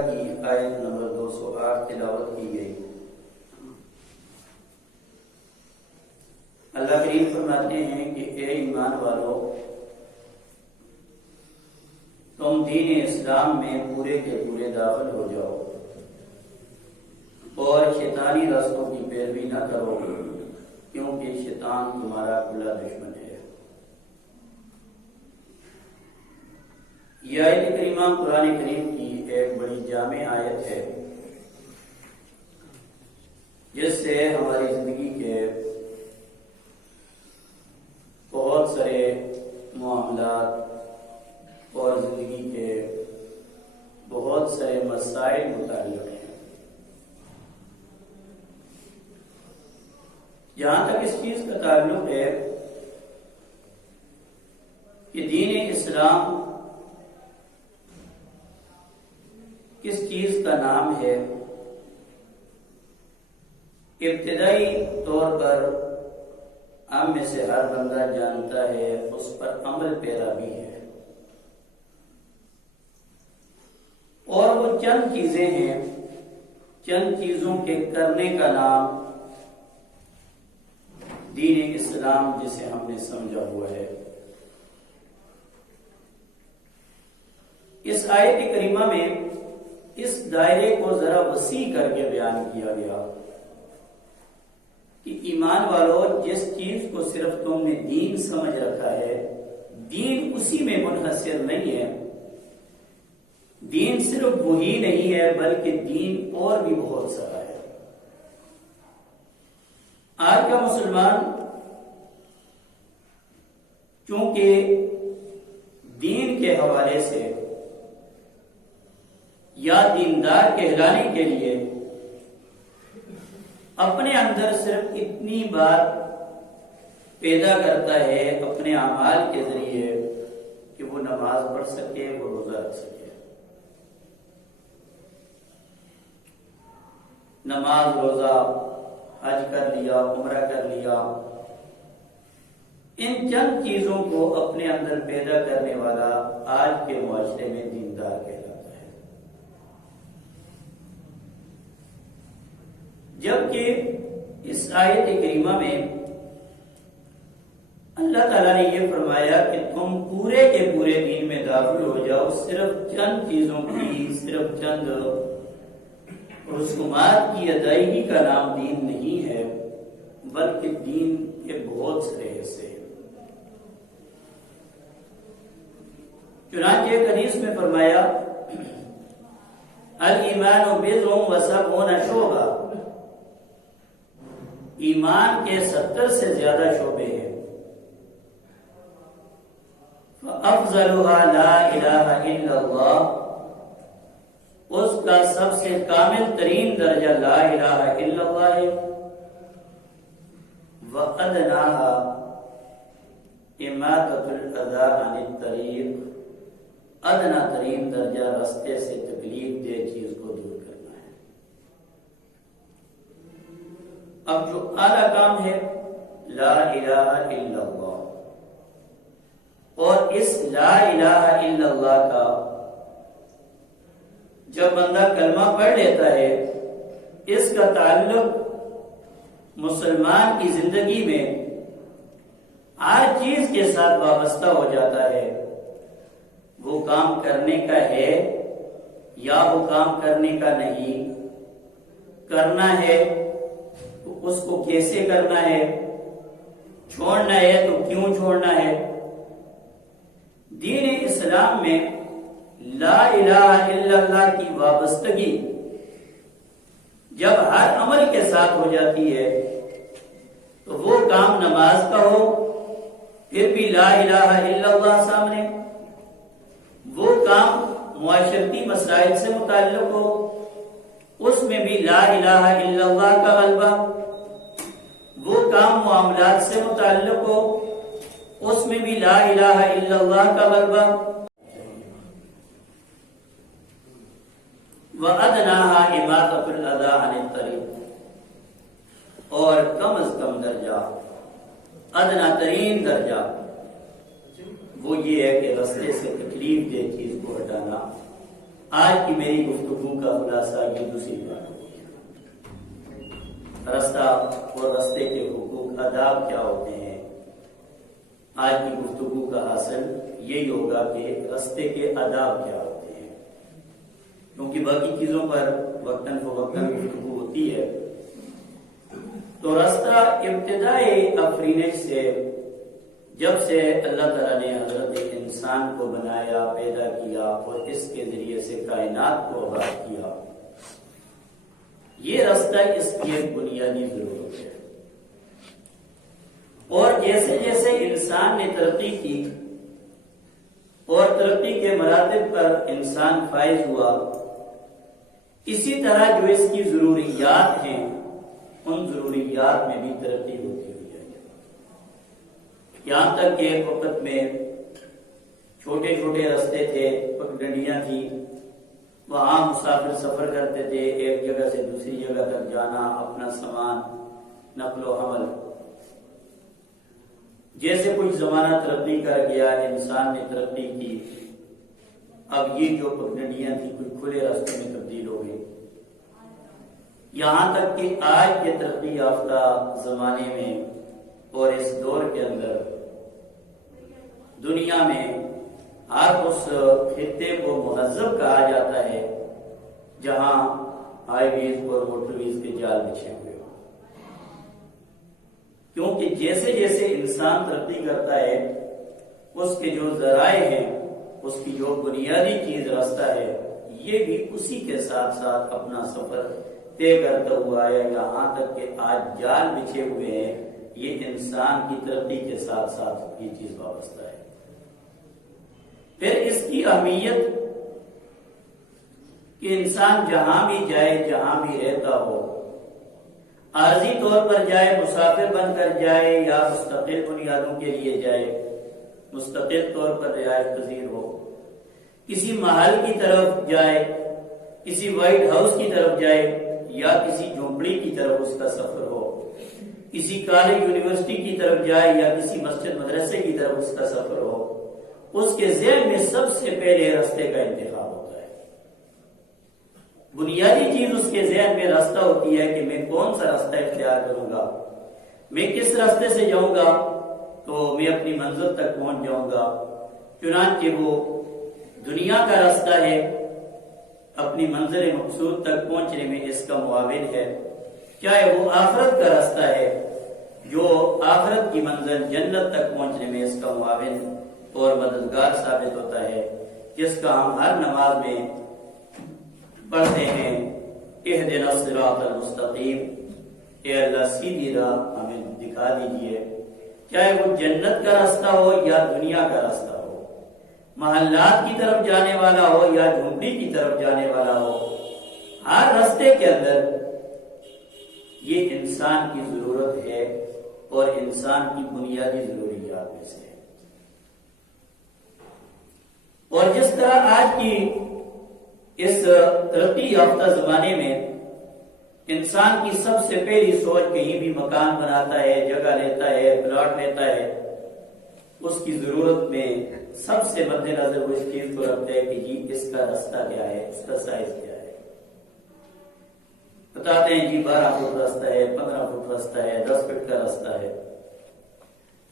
کی آیت نمبر 208 تلاوت کی گئی۔ اللہ کریم فرماتے ہیں کہ اے ایمان والو، تم دین اسلام میں پورے کے پورے داخل ہو جاؤ اور شیطانی راستوں کی پیروی نہ کرو، کیونکہ شیطان تمہارا کھلا دشمن ہے۔ یہ آیت کریمہ قرآن کریم کی ایک بڑی جامع آیت ہے، جس سے ہماری زندگی کے بہت سارے معاملات اور زندگی کے بہت سارے مسائل متعلق ہیں۔ جہاں تک اس چیز کا تعلق ہے کہ دین اسلام کس چیز کا نام ہے، ابتدائی طور پر ہم میں سے ہر بندہ جانتا ہے، اس پر عمل پیرا بھی ہے، اور وہ چند چیزیں ہیں، چند چیزوں کے کرنے کا نام دین اسلام جسے ہم نے سمجھا ہوا ہے۔ اس آیت کریمہ میں اس دائرے کو ذرا وسیع کر کے بیان کیا گیا کہ ایمان والو، جس چیز کو صرف تم نے دین سمجھ رکھا ہے، دین اسی میں منحصر نہیں ہے، دین صرف وہی نہیں ہے بلکہ دین اور بھی بہت سارا ہے۔ آج کا مسلمان چونکہ دین کے حوالے سے یا دیندار کہلانے کے لیے اپنے اندر صرف اتنی بات پیدا کرتا ہے اپنے اعمال کے ذریعے کہ وہ نماز پڑھ سکے، وہ روزہ رکھ سکے، نماز، روزہ، حج کر لیا، عمرہ کر لیا، ان چند چیزوں کو اپنے اندر پیدا کرنے والا آج کے معاشرے میں دیندار کہلاتا ہے۔ جبکہ اس آیت کریمہ میں اللہ تعالیٰ نے یہ فرمایا کہ تم پورے کے پورے دین میں داخل ہو جاؤ، صرف چند چیزوں کی، صرف چند رسومات کی ادائیگی کا نام دین نہیں ہے، بلکہ دین کے بہت سارے حصے ہیں۔ چنانچہ ایک حدیث میں فرمایا الایمان بضع وسبعون شعبہ، ایمان کے 70 سے زیادہ شعبے ہیں، فافضلها لا الہ الا اللہ، اس کا سب سے کامل ترین درجہ لا الہ الا اللہ ہے، وَأَدْنَاهَا إِمَاتَةُ الْأَذَىٰ عَنِ الطَّرِيقِ، ادنا ترین درجہ راستے سے تکلیف دہ چیز کو دور کرنا ہے۔ اب جو اعلیٰ کام ہے لا الہ الا اللہ، اور اس لا الہ الا اللہ کا جب بندہ کلمہ پڑھ لیتا ہے، اس کا تعلق مسلمان کی زندگی میں ہر چیز کے ساتھ وابستہ ہو جاتا ہے۔ وہ کام کرنے کا ہے یا وہ کام کرنے کا نہیں، کرنا ہے تو اس کو کیسے کرنا ہے، چھوڑنا ہے تو کیوں چھوڑنا ہے۔ دین اسلام میں لا الہ الا اللہ کی وابستگی جب ہر عمل کے ساتھ ہو جاتی ہے تو وہ کام نماز کا ہو پھر بھی لا الہ الا اللہ سامنے، وہ کام معاشرتی مسائل سے متعلق ہو اس میں بھی لا الہ الا اللہ کا غلبہ، وہ کام معاملات سے متعلق ہو اس میں بھی لا الہ الا اللہ کا غلبہ۔ وَأَدْنَاهَا إِمَاتَةُ الْأَذَىٰ عَنِ الطَّرِيقِ، اور کم از کم درجہ، ادنا ترین درجہ وہ یہ ہے کہ راستے سے تکلیف دہ چیز کو ہٹانا، آج کی میری گفتگو کا خلاصہ یہ دوسری بات ہوگی، رستہ اور رستے کے حقوق آداب کیا ہوتے ہیں۔ آج کی گفتگو کا حاصل یہی ہوگا کہ رستے کے آداب کیا ہوتے ہیں، کیونکہ باقی چیزوں پر وقتاً فوقتاً گفتگو ہوتی ہے۔ تو رستہ ابتدائی افرینش سے، جب سے اللہ تعالیٰ نے حضرت انسان کو بنایا، پیدا کیا اور اس کے ذریعے سے کائنات کو آباد کیا، یہ رستہ اس کی ایک بنیادی ضرورت ہے۔ اور جیسے جیسے انسان نے ترقی کی اور ترقی کے مراتب پر انسان فائز ہوا، اسی طرح جو اس کی ضروریات ہیں ان ضروریات میں بھی ترقی ہوتی ہوئی ہے، یہاں تک کہ ایک وقت میں چھوٹے چھوٹے راستے تھے، پگڈنڈیاں تھیں، وہاں مسافر سفر کرتے تھے، ایک جگہ سے دوسری جگہ تک جانا، اپنا سامان نقل و حمل۔ جیسے کچھ زمانہ ترقی کر گیا، انسان نے ترقی کی، اب یہ جو پگڈنڈیاں تھیں کچھ کھلے راستے میں تبدیل ہو گئی، یہاں تک کہ آج کے ترقی یافتہ زمانے میں اور اس دور کے اندر دنیا میں ہر اس خطے کو مہذب کہا جاتا ہے جہاں ہائی ویز اور موٹر ویز کے جال بچھے ہوئے ہو، کیونکہ جیسے جیسے انسان ترقی کرتا ہے اس کے جو ذرائع ہیں، اس کی جو بنیادی چیز راستہ ہے، یہ بھی اسی کے ساتھ ساتھ اپنا سفر طے کرتا ہوا ہے، یہاں تک کہ آج جال بچھے ہوئے ہیں، یہ انسان کی ترقی کے ساتھ ساتھ یہ چیز وابستہ ہے۔ پھر اس کی اہمیت کہ انسان جہاں بھی جائے، جہاں بھی رہتا ہو، عارضی طور پر جائے، مسافر بن کر جائے یا مستقل بنیادوں کے لیے جائے، مستقل طور پر رہائش پذیر ہو، کسی محل کی طرف جائے، کسی وائٹ ہاؤس کی طرف جائے یا کسی جھونپڑی کی طرف اس کا سفر ہو، کسی کالج یونیورسٹی کی طرف جائے یا کسی مسجد مدرسے کی طرف اس کا سفر ہو، اس کے ذہن میں سب سے پہلے راستے کا انتخاب ہوتا ہے۔ بنیادی چیز اس کے ذہن میں راستہ ہوتی ہے کہ میں کون سا راستہ اختیار کروں گا، میں کس راستے سے جاؤں گا تو میں اپنی منزل تک پہنچ جاؤں گا۔ چنانچہ وہ دنیا کا راستہ ہے، اپنی منزل مقصود تک پہنچنے میں اس کا معاون ہے، چاہے وہ آخرت کا راستہ ہے جو آخرت کی منزل جنت تک پہنچنے میں اس کا معاون اور مددگار ثابت ہوتا ہے، جس کا ہم ہر نماز میں پڑھتے ہیں، اہدنا الصراط المستقیم، اے اللہ سیدھی راہ ہمیں دکھا دیجئے۔ چاہے وہ جنت کا راستہ ہو یا دنیا کا راستہ ہو، محلات کی طرف جانے والا ہو یا جھونپڑی کی طرف جانے والا ہو، ہر راستے کے اندر یہ انسان کی ضرورت ہے اور انسان کی بنیادی ضروریات میں سے ہے۔ اور جس طرح آج کی اس ترقی یافتہ زمانے میں انسان کی سب سے پہلی سوچ کہیں بھی مکان بناتا ہے، جگہ لیتا ہے، پلاٹ لیتا ہے، اس کی ضرورت میں سب سے مد نظر وہ اس چیز کو رکھتا ہے کہ جی اس کا راستہ کیا ہے، اس کا سائز کیا ہے۔ بتاتے ہیں جی 12 فٹ راستہ ہے، 15 فٹ راستہ ہے، 10 فٹ کا راستہ ہے۔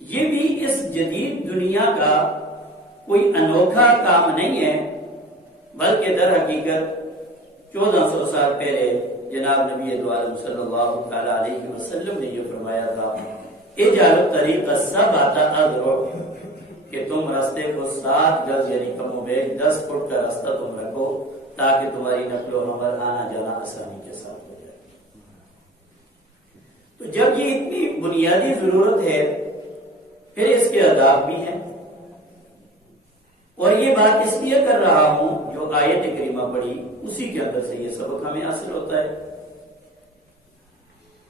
یہ بھی اس جدید دنیا کا کوئی انوکھا کام نہیں ہے، بلکہ در حقیقت 1400 سال پہلے جناب نبی دو عالم صلی اللہ تعالی علیہ وسلم نے یہ فرمایا تھا، اجعلوا الطریق السبعۃ اذرع، کہ تم راستے کو 7 گز یعنی کم و بیش 10 فٹ کا راستہ تم رکھو تاکہ تمہاری نقل و حمل آنا جانا آسانی کے ساتھ ہو جائے۔ تو جب یہ اتنی بنیادی ضرورت ہے، پھر اس کے آداب بھی ہیں، اور یہ بات اس لیے کر رہا ہوں جو آیت کریمہ پڑھی اسی کے اندر سے یہ سبق ہمیں حاصل ہوتا ہے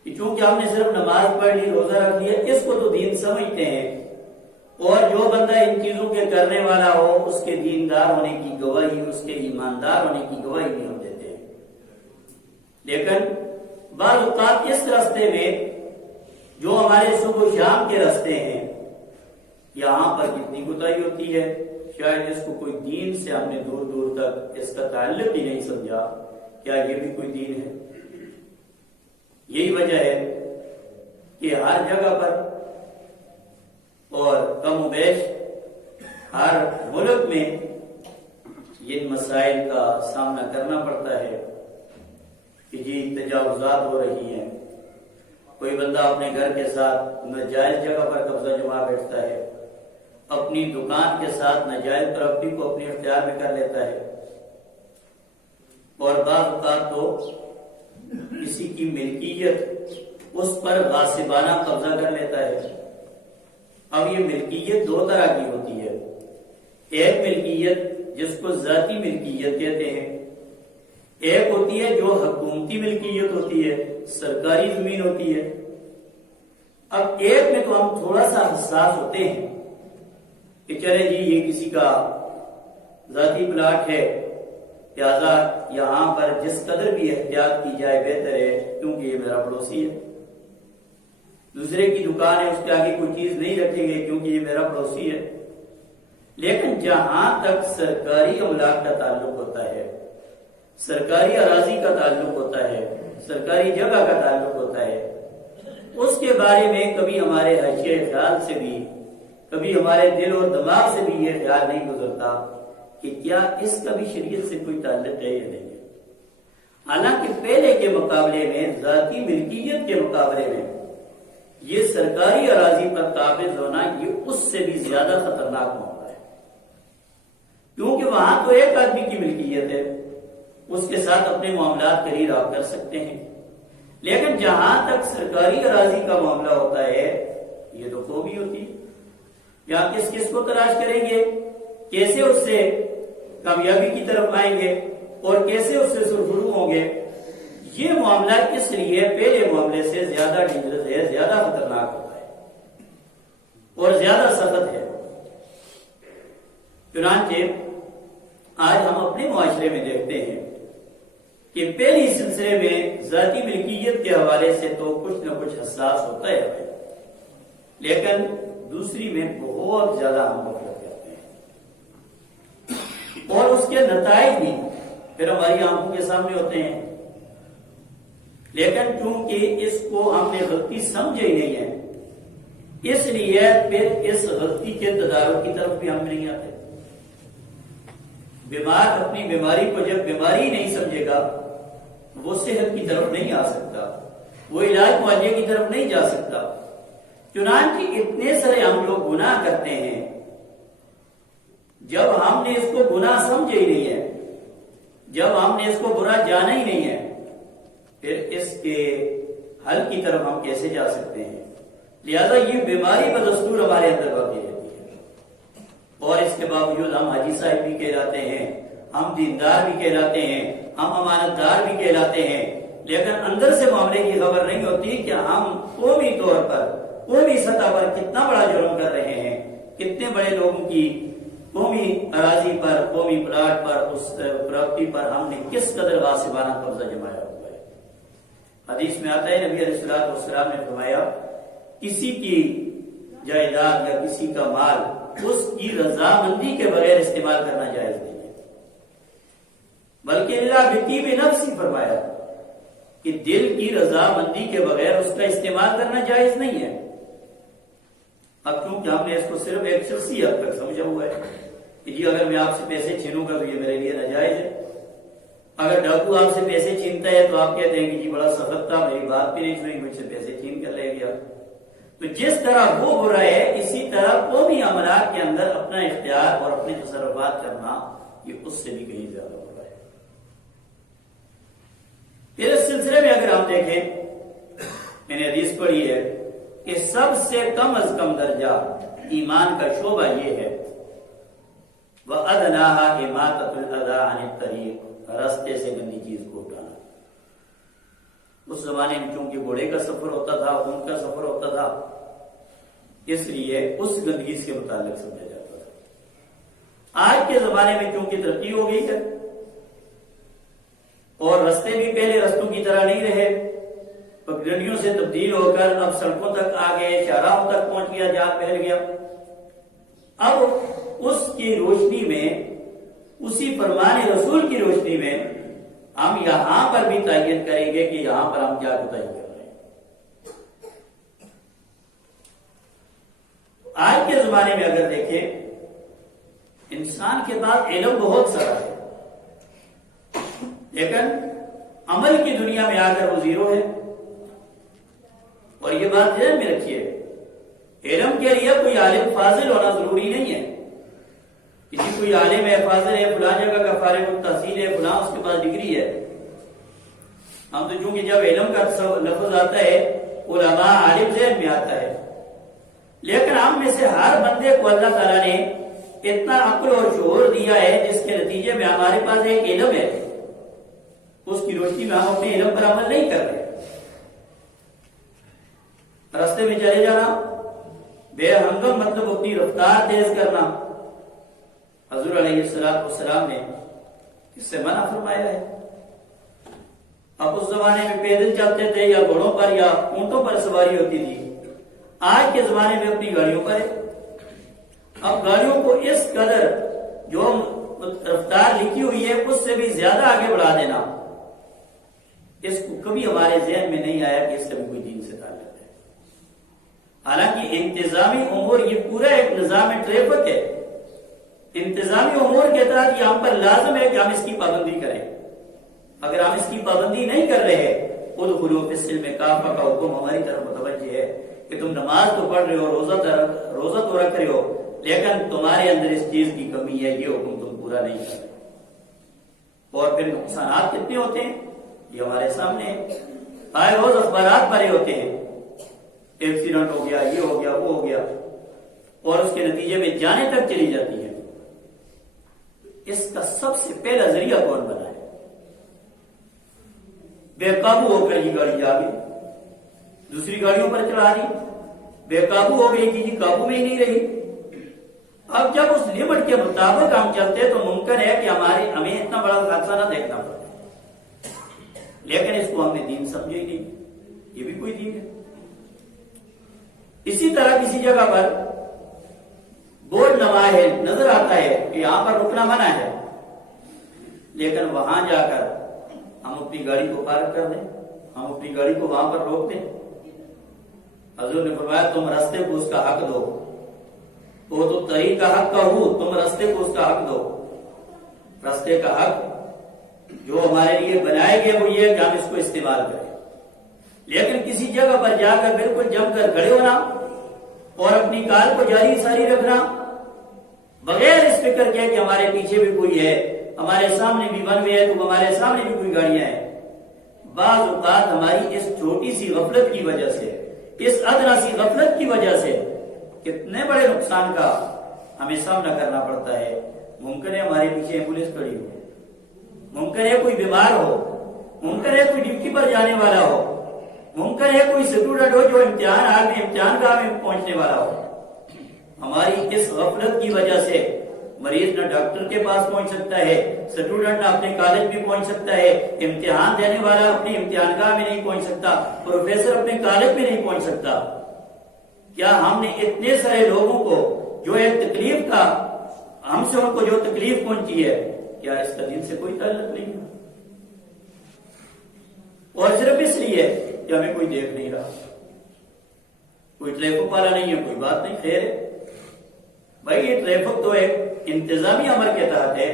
کہ چونکہ ہم نے صرف نماز پڑھ لی، روزہ رکھ لیا، اس کو تو دین سمجھتے ہیں، اور جو بندہ ان چیزوں کے کرنے والا ہو اس کے دیندار ہونے کی گواہی، اس کے ایماندار ہونے کی گواہی بھی ہم دیتے ہیں۔ لیکن بعض اوقات اس راستے میں جو ہمارے صبح و شام کے راستے ہیں، یہاں پر کتنی کوتاہی ہوتی ہے، شاید اس کو کوئی دین سے ہم نے دور دور تک اس کا تعلق ہی نہیں سمجھا، کیا یہ بھی کوئی دین ہے؟ یہی وجہ ہے کہ ہر جگہ پر اور کم و بیش ہر ملک میں ان مسائل کا سامنا کرنا پڑتا ہے کہ جی تجاوزات ہو رہی ہیں، کوئی بندہ اپنے گھر کے ساتھ ناجائز جگہ پر قبضہ جما بیٹھتا ہے، اپنی دکان کے ساتھ ناجائز پراپرٹی کو اپنے اختیار میں کر لیتا ہے، اور بعض اوقات تو کسی کی ملکیت اس پر غاصبانہ قبضہ کر لیتا ہے۔ اب یہ ملکیت دو طرح کی ہوتی ہے، ایک ملکیت جس کو ذاتی ملکیت کہتے ہیں، ایک ہوتی ہے جو حکومتی ملکیت ہوتی ہے، سرکاری زمین ہوتی ہے۔ اب ایک میں تو ہم تھوڑا سا حساس ہوتے ہیں کہ چلے جی یہ کسی کا ذاتی پلاٹ ہے، لہذا یہاں پر جس قدر بھی احتیاط کی جائے بہتر ہے، کیونکہ یہ میرا پڑوسی ہے۔ دوسرے کی دکان ہے، اس کے آگے کوئی چیز نہیں رکھیں گے کیونکہ یہ میرا پڑوسی ہے۔ لیکن جہاں تک سرکاری املاک کا تعلق ہوتا ہے، سرکاری اراضی کا تعلق ہوتا ہے، سرکاری جگہ کا تعلق ہوتا ہے، اس کے بارے میں کبھی ہمارے حاشیہ خیال سے بھی، کبھی ہمارے دل اور دماغ سے بھی یہ خیال نہیں گزرتا کہ کیا اس کا بھی شریعت سے کوئی تعلق ہے یا نہیں ہے۔ حالانکہ پہلے کے مقابلے میں، ذاتی ملکیت کے مقابلے میں، یہ سرکاری اراضی پر قابض ہونا یہ اس سے بھی زیادہ خطرناک معاملہ ہے، کیونکہ وہاں تو ایک آدمی کی ملکیت ہے، اس کے ساتھ اپنے معاملات کریر آپ کر سکتے ہیں، لیکن جہاں تک سرکاری اراضی کا معاملہ ہوتا ہے یہ تو قومی ہوتی ہے۔ یا کس کس کو تلاش کریں گے، کیسے اس سے کامیابی کی طرف آئیں گے اور کیسے اس سے سرخرو ہوں گے، یہ معاملہ اس لیے پہلے معاملے سے زیادہ ڈینجرس ہے، زیادہ خطرناک ہوتا ہے اور زیادہ سخت ہے۔ چنانچہ آج ہم اپنے معاشرے میں دیکھتے ہیں کہ پہلی سلسلے میں ذاتی ملکیت کے حوالے سے تو کچھ نہ کچھ حساس ہوتا ہے، لیکن دوسری میں بہت زیادہ ہم غفلت کرتے ہیں، اور اس کے نتائج بھی پھر ہماری آنکھوں کے سامنے ہوتے ہیں، لیکن چونکہ اس کو ہم نے غلطی سمجھے ہی نہیں ہے، اس لیے پھر اس غلطی کے تدارک کی طرف بھی ہم نہیں آتے۔ بیمار اپنی بیماری کو جب بیماری نہیں سمجھے گا وہ صحت کی طرف نہیں آ سکتا، وہ علاج معالجے کی طرف نہیں جا سکتا۔ چنانچہ اتنے سارے ہم لوگ گناہ کرتے ہیں، جب ہم نے اس کو گناہ سمجھے ہی نہیں ہے، جب ہم نے اس کو برا جانا ہی نہیں ہے، پھر اس کے حل کی طرف ہم کیسے جا سکتے ہیں؟ لہذا یہ بیماری بدستور ہمارے اندر باقی رہتی ہے، اور اس کے باوجود ہم حاجی صاحب بھی کہلاتے ہیں، ہم دیندار بھی کہلاتے ہیں، ہم امانت دار بھی کہلاتے ہیں، لیکن اندر سے معاملے کی خبر نہیں ہوتی کہ ہم قومی طور پر، قومی سطح پر کتنا بڑا جرم کر رہے ہیں، کتنے بڑے لوگوں کی قومی اراضی پر، قومی پلاٹ پر، اس پراپرٹی پر ہم نے کس قدر غاصبانہ قبضہ جمایا ہوا ہے۔ حدیث میں آتا ہے نبی علیہ الصلوۃ والسلام نے فرمایا کسی کی جائیداد یا کسی کا مال اس کی رضامندی کے بغیر استعمال کرنا جائز نہیں ہے، بلکہ اللہ بطیب نفس ہی فرمایا کہ دل کی رضامندی کے بغیر اس کا استعمال کرنا جائز نہیں ہے۔ اب کیونکہ ہم نے اس کو صرف ایک شخصی حد تک سمجھا ہوا ہے کہ جی اگر میں آپ سے پیسے چھینوں گا تو یہ میرے لیے ناجائز ہے، اگر ڈاکو آپ سے پیسے چھینتا ہے تو آپ کہتے ہیں کہ جی بڑا سخت تھا، میری بات بھی نہیں سنی، مجھ سے پیسے چھین کر لے گیا۔ تو جس طرح وہ برا ہے، اسی طرح قومی املاک کے اندر اپنا اختیار اور اپنے تصرفات کرنا یہ اس سے بھی کہیں زیادہ برا ہے۔ پھر اس سلسلے میں اگر ہم دیکھیں، میں نے حدیث پڑھی ہے کہ سب سے کم از کم درجہ ایمان کا شعبہ یہ ہے وَأَدْنَاهَا إِمَاطَةُ الْأَذَىٰ عَنِ الطَّرِيقِ، راستے سے گندی چیز کو اٹھانا۔ اس زمانے میں چونکہ گھوڑے کا سفر ہوتا تھا، اونٹ کا سفر ہوتا تھا، اس لیے اس گندگی کے متعلق سمجھا جاتا تھا۔ آج کے زمانے میں چونکہ ترقی ہو گئی ہے اور رستے بھی پہلے رستوں کی طرح نہیں رہے، پگڈنڈیوں سے تبدیل ہو کر اب سڑکوں تک آ گئے، شاہراہوں تک پہنچ گیا، جال پھیل گیا۔ اب اس کی روشنی میں، اسی فرمان رسول کی روشنی میں ہم یہاں پر بھی تعین کریں گے کہ یہاں پر ہم کیا کوتاہی کر رہے ہیں۔ آج کے زمانے میں اگر دیکھیں، انسان کے پاس علم بہت سارا ہے، لیکن عمل کی دنیا میں آ کر وہ زیرو ہے۔ اور یہ بات ذہن میں رکھیے، علم کے لیے کوئی عالم فاضل ہونا ضروری نہیں ہے۔ کسی کوئی عالم ہے، فاضل ہے، فلاں جگہ کا فارغ التحصیل ہے، فلاں اس کے پاس ڈگری ہے، ہم تو چونکہ جب علم کا لفظ آتا ہے علماء عالم ذہن میں آتا ہے، لیکن ہم میں سے ہر بندے کو اللہ تعالیٰ نے اتنا عقل اور شعور دیا ہے جس کے نتیجے میں ہمارے پاس ایک علم ہے، اس کی روشنی میں ہم اپنے علم پر عمل نہیں کر رہے۔ راستے میں چلے جانا بے ہنگم، مطلب اپنی رفتار تیز کرنا، حضور علیہ السلام نے اس سے منع فرمایا ہے۔ اب اس زمانے میں پیدل چلتے تھے یا گھوڑوں پر یا اونٹوں پر سواری ہوتی تھی، آج کے زمانے میں اپنی گاڑیوں پر ہے۔ اب گاڑیوں کو اس قدر جو رفتار لکھی ہوئی ہے اس سے بھی زیادہ آگے بڑھا دینا، اس کو کبھی ہمارے ذہن میں نہیں آیا کہ اس سے بھی کوئی دین سے تعلق ہے۔ حالانکہ انتظامی امور، یہ پورا ایک نظام ٹریفک ہے، انتظامی امور کے تحت یہ ہم پر لازم ہے کہ ہم اس کی پابندی کریں۔ اگر ہم اس کی پابندی نہیں کر رہے، ادخلوا فی السلم کافہ کا حکم ہماری طرف متوجہ ہے کہ تم نماز تو پڑھ رہے ہو، روزہ تو رکھ رہے ہو، لیکن تمہارے اندر اس چیز کی کمی ہے، یہ حکم تم پورا نہیں کر رہے۔ اور پھر نقصانات کتنے ہوتے ہیں یہ ہمارے سامنے آئے روز اخبارات بھرے ہوتے ہیں، ایکسیڈنٹ ہو گیا، یہ ہو گیا، وہ ہو گیا، اور اس کے نتیجے میں جانیں تک چلی جاتی ہے۔ اس کا سب سے پہلا ذریعہ کون بنا ہے؟ بے قابو ہو کر یہ گاڑی آ گئی، دوسری گاڑیوں پر چڑھا دی، بے قابو ہو گئی کہ یہ قابو میں ہی نہیں رہی۔ اب جب اس لمٹ کے مطابق ہم چلتے تو ممکن ہے کہ ہمیں اتنا بڑا حادثہ نہ دیکھنا پڑے، لیکن اس کو ہم نے دین سمجھے نہیں، یہ بھی کوئی دین ہے۔ اسی طرح کسی جگہ پر بورڈ لگا ہے، نظر آتا ہے کہ یہاں پر رکنا منع ہے، لیکن وہاں جا کر ہم اپنی گاڑی کو پارک کر دیں، ہم اپنی گاڑی کو وہاں پر روک دیں۔ حضور نے فرمایا تم راستے کو اس کا حق دو، وہ تو طریق کا حق کا ہو، تم راستے کو اس کا حق دو۔ راستے کا حق جو ہمارے لیے بنائے گئے وہ یہ کہ ہم اس کو استعمال کریں، لیکن کسی جگہ پر جا کر بالکل جم کر کھڑے ہونا اور اپنی کار کو جاری ساری رکھنا بغیر اس فکر کے کہ ہمارے پیچھے بھی کوئی ہے، ہمارے سامنے بھی ون وے ہے تو ہمارے سامنے بھی کوئی گاڑیاں ہیں، بعض اوقات ہماری اس چھوٹی سی غفلت کی وجہ سے، اس ادنا سی غفلت کی وجہ سے کتنے بڑے نقصان کا ہمیں سامنا کرنا پڑتا ہے۔ ممکن ہے ہمارے پیچھے ایمبولینس کھڑی ہو، ممکن ہے کوئی بیمار ہو، ممکن ہے کوئی ڈیوٹی پر جانے والا ہو، ممکن ہے کوئی اسٹوڈنٹ ہو جو امتحان گاہ میں پہنچنے والا ہو۔ ہماری اس غفلت کی وجہ سے مریض نہ ڈاکٹر کے پاس پہنچ سکتا ہے، اسٹوڈنٹ نہ اپنے کالج میں پہنچ سکتا ہے، امتحان دینے والا اپنی امتحان گاہ میں نہیں پہنچ سکتا، پروفیسر اپنے کالج میں نہیں پہنچ سکتا۔ کیا ہم نے اتنے سارے لوگوں کو جو ایک تکلیف کا ہم سے ان کو جو تکلیف پہنچی ہے، کیا اس کا دین سے کوئی تعلق نہیں ہے؟ اور صرف اس لیے کہ ہمیں کوئی دیکھ نہیں رہا، کوئی ٹریفک والا نہیں ہے، کوئی بات نہیں، خیر ہے بھائی، یہ ٹریفک تو ایک انتظامی امر کے تحت ہے،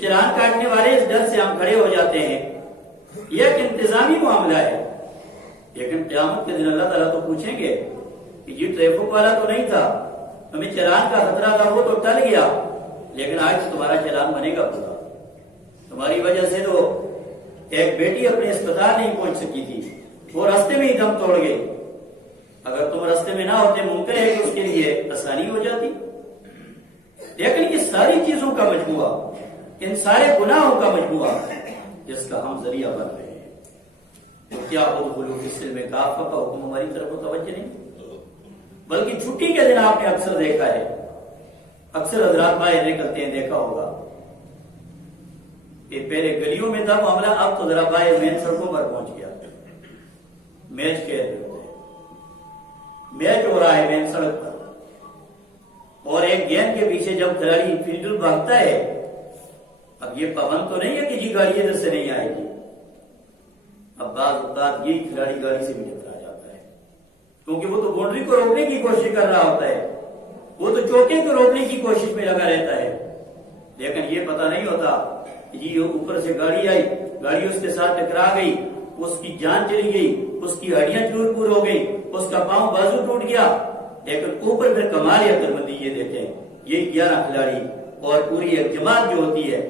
چلان کاٹنے والے اس ڈر سے ہم کھڑے ہو جاتے ہیں، یہ ایک انتظامی معاملہ ہے۔ لیکن قیامت کے دن اللہ تعالیٰ تو پوچھیں گے کہ یہ ٹریفک والا تو نہیں تھا، تمہیں چلان کا خطرہ تھا، وہ تو ٹل گیا، لیکن آج تمہارا چلان بنے گا پورا۔ تمہاری وجہ سے تو ایک بیٹی اپنے اسپتال نہیں پہنچ سکی تھی، وہ راستے میں ہی دم توڑ گئی، اگر تم راستے میں نہ ہوتے ممکن ہے کہ اس کے لیے آسانی ہو جاتی۔ لیکن یہ ساری چیزوں کا مجموعہ، ان سارے گناہوں کا مجموعہ جس کا ہم ذریعہ بن رہے ہیں، تو کیا ادخلوا فی السلم کافہ کا حکم ہماری طرف متوجہ نہیں؟ بلکہ چھٹی کے دن آپ نے اکثر دیکھا ہے، اکثر حضرات باہر نکلتے ہیں، دیکھا ہوگا کہ پہلے گلیوں میں تھا معاملہ، اب تو ذرا باہر مین سڑکوں پر پہنچ گیا۔ میچ کھیل رہے ہوتے ہیں، میچ ہو رہا ہے مین سڑک پر، اور ایک گیند کے پیچھے جب کھلاڑی فیلڈر بھاگتا ہے، اب یہ پابند تو نہیں ہے کہ جی گاڑی ادھر سے نہیں آئے گی، اب بعض اوقات یہی کھلاڑی گاڑی سے بھی ٹکرا جاتا ہے، کیونکہ وہ تو باؤنڈری کو روکنے کی کوشش کر رہا ہوتا ہے، وہ تو چوکے کو روکنے کی کوشش میں لگا رہتا ہے، لیکن یہ پتہ نہیں ہوتا کہ جی اوپر سے گاڑی آئی، گاڑی اس کے ساتھ ٹکرا گئی، اس کی جان چلی گئی، اس کی ہڈیاں چور پور ہو گئی، اس کا پاؤں بازو ٹوٹ گیا، لیکن اوپر پھر کمال یا عقلمندی یہ دیکھیں، یہ 11 کھلاڑی اور پوری ایک جماعت جو ہوتی ہے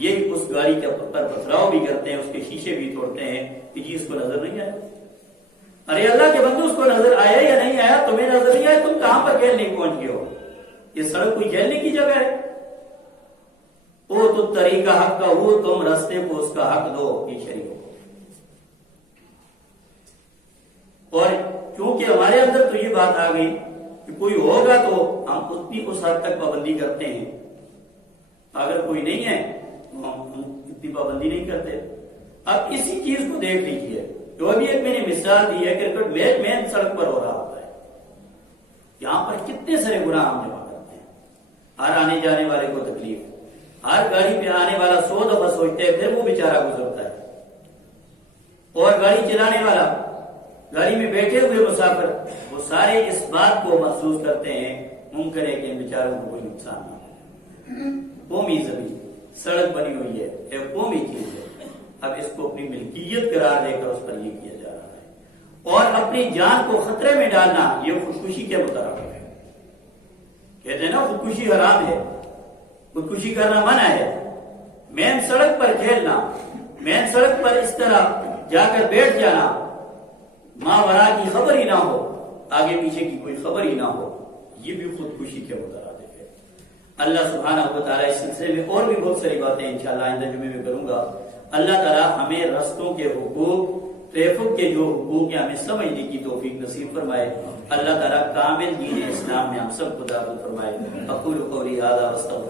یہ اس گاڑی کے پر پتھراؤ بھی کرتے ہیں، اس کے شیشے بھی توڑتے ہیں کہ جی اس کو نظر نہیں آیا۔ ارے اللہ کے بندو، اس کو نظر آیا یا نہیں آیا؟ تمہیں نظر نہیں آیا، تم کہاں پر کھیلنے پہنچ گئے ہو؟ یہ سڑک کوئی کھیلنے کی جگہ ہے؟ وہ تو طریقہ حق کا، وہ تم راستے کو اس کا حق دو یہ شریک ہو۔ اور کیونکہ ہمارے اندر تو یہ بات آ گئی کہ کوئی ہوگا تو ہم اتنی اس حد تک پابندی کرتے ہیں، اگر کوئی نہیں ہے تو ہم اتنی پابندی نہیں کرتے۔ اب اسی چیز کو دیکھ لیجیے، جو ابھی ایک میں نے مثال دی ہے، کرکٹ میچ مین سڑک پر ہو رہا ہوتا ہے، یہاں پر کتنے سارے گناہ ہم جمع کرتے ہیں، ہر آنے جانے والے کو تکلیف، ہر گاڑی پہ آنے والا 100 دفعہ سوچتے ہیں، پھر وہ بیچارہ گزرتا ہے، اور گاڑی چلانے والا، گاڑی میں بیٹھے ہوئے مسافر، وہ سارے اس بات کو محسوس کرتے ہیں ممکن ہے کہ ان بیچاروں کو کوئی نقصان نہ ہو۔ قومی زمین سڑک بنی ہوئی ہے، ایک قومی چیز ہے، اب اس کو اپنی ملکیت قرار دے کر اس پر یہ کیا جا رہا ہے، اور اپنی جان کو خطرے میں ڈالنا یہ خودکشی کے مترادف ہے۔ کہتے ہیں نا خودکشی حرام ہے، خودکشی کرنا منع ہے۔ مین سڑک پر کھیلنا، مین سڑک پر اس طرح جا کر بیٹھ جانا، ماورا کی خبر ہی نہ ہو، آگے پیچھے کی کوئی خبر ہی نہ ہو، یہ بھی خودکشی کے مترادف ہے۔ اللہ سبحانہ و تعالیٰ اس سلسلے میں اور بھی بہت ساری باتیں انشاءاللہ آئندہ جمعے میں کروں گا۔ اللہ تعالیٰ ہمیں رستوں کے حقوق، ٹریفک کے جو حقوق ہیں ہمیں سمجھنے کی توفیق نصیب فرمائے۔ اللہ تعالیٰ کامل دین اسلام میں ہم سب کو داخل فرمائے۔ اقول قولی ھذا واستغفر